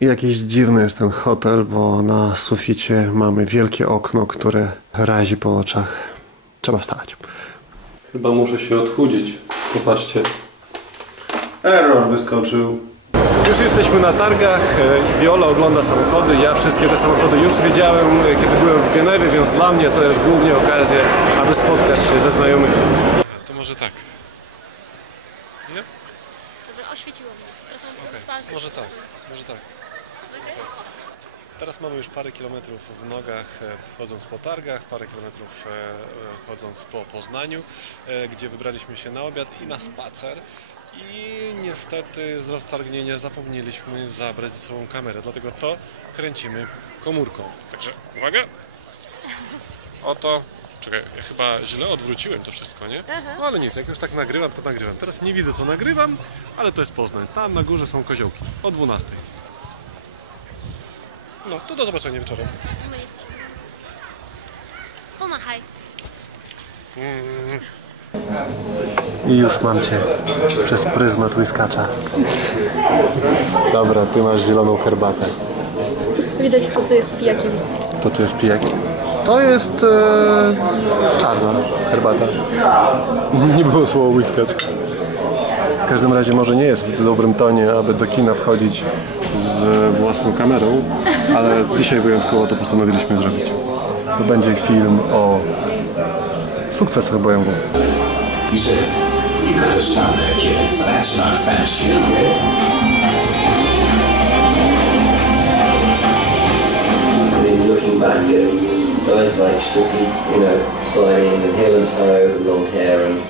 Jakiś dziwny jest ten hotel, bo na suficie mamy wielkie okno, które razi po oczach. Trzeba wstać. Chyba muszę się odchudzić. Popatrzcie. Error wyskoczył. Już jesteśmy na targach. e, Viola ogląda samochody. Ja wszystkie te samochody już widziałem, e, kiedy byłem w Genewie, więc dla mnie to jest głównie okazja, aby spotkać się ze znajomymi. To może tak. Nie? Dobra, oświeciło mnie. Teraz mam okay. twarzy. Może tak, może tak. Teraz mamy już parę kilometrów w nogach, e, chodząc po targach, parę kilometrów e, e, chodząc po Poznaniu, gdzie wybraliśmy się na obiad i na spacer. I niestety z roztargnienia zapomnieliśmy zabrać ze sobą kamerę, dlatego to kręcimy komórką. Także uwaga! Oto. Czekaj, ja chyba źle odwróciłem to wszystko, nie? No ale nic, jak już tak nagrywam, to nagrywam. Teraz nie widzę co nagrywam, ale to jest Poznań. Tam na górze są koziołki. O 12. No, to do zobaczenia wieczorem. My jesteśmy. Pomachaj. I już mam cię przez pryzmat łyskacza. Dobra, ty masz zieloną herbatę. Widać to, co jest pijakiem. To tu jest pijak. To jest e, czarna herbata. Nie było słowa whiskacz. W każdym razie może nie jest w dobrym tonie, aby do kina wchodzić z własną kamerą, ale dzisiaj wyjątkowo to postanowiliśmy zrobić. To będzie film o sukcesach BMW. Looking back at guys like Stucky, you know, sliding in heel and toe, long hair, and